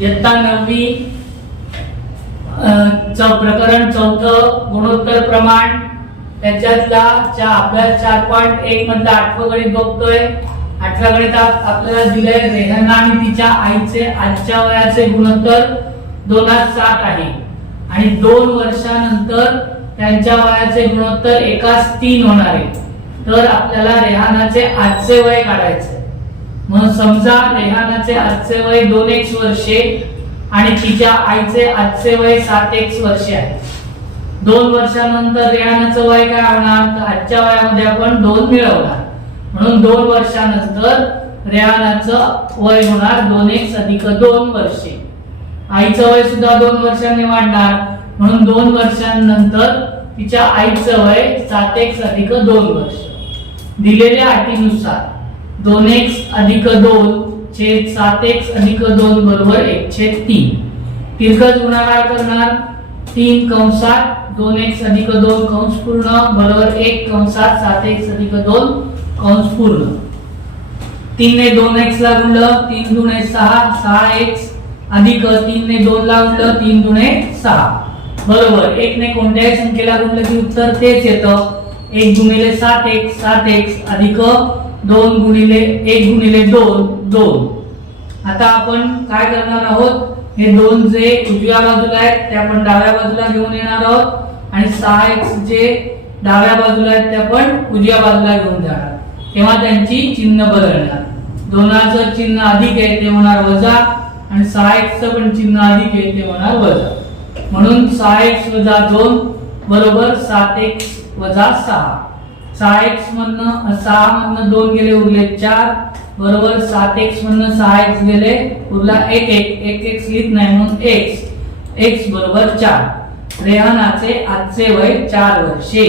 इयत्ता 9वी प्रकरण 4 गुणोत्तर प्रमाण त्याच्यातला अभ्यास 4.1 मधला 8वं गणित बघतोय। 8व्या गणितात आपल्याला दिलंय रेहाना आणि तिच्या आईचे आजच्या वयाचे गुणोत्तर 2:7 आहे आणि 2 वर्षानंतर त्यांच्या वयाचे गुणोत्तर 1:3 होणार आहे। तर आपल्याला रेहानाचे आजचे वय काढायचे। मग समजा रेहानाचे आजचे वय 2x वर्षे आणि तिच्या आईचे आजचे वय 7x वर्षे आहे। 2 वर्षानंतर रेहानाचं वय काय होणार? तर आजच्या वयामध्ये आपण 2 मिळवणार, म्हणून 2 वर्षानंतर रेहानाचं वय होणार 2x अधिक 2 वर्षे। आईचं वय सुद्धा 2 वर्षांनी वाढणार, म्हणून 2 वर्षांनंतर तिच्या आईचं वय 7x अधिक 2 वर्ष। दिलेल्या अटीनुसार 2x अधिक 2 छेद 7x अधिक 2 बरोबर 1/3। तिरकस गुणाकार करणार 3 कंसात 2x अधिक 2 कंस पूर्ण बरोबर 1 कंसात 7x अधिक 2 कंस पूर्ण। 3 ने 2x ला गुणलं 3 दुणे 6 6x अधिक 3 ने 2 ला गुणलं 3 दुणे 6 बरोबर 1 ने कोणत्याही संख्येला गुणलं की उत्तर तेच येतं। 1 गुणिले 7x 7x अधिक 2 गुणिले 1 गुणिले 2 2। आता आपण काय करणार आहोत? हे 2 जे उजव्या बाजूला आहेत ते आपण डाव्या बाजूला घेऊन येणार आहोत आणि 6x जे डाव्या बाजूला आहेत ते आपण उजव्या बाजूला घेऊन जाणार, तेव्हा त्यांची चिन्ह बदलणार। 2चं चिन्ह अधिक आहे ते होणार वजा आणि 6x पण चिन्ह अधिक आहे ते होणार वजा, म्हणून 6x - 2 बरोबर 7x - 6। 6x मधनं 6 मधनं 2 गेले उरले 4 बरोबर 7x मधनं 6x गेले उरला 1 1 लिहित नाही म्हणून x बरोबर 4। रेहानाचे आजचे वय 4 वर्षे।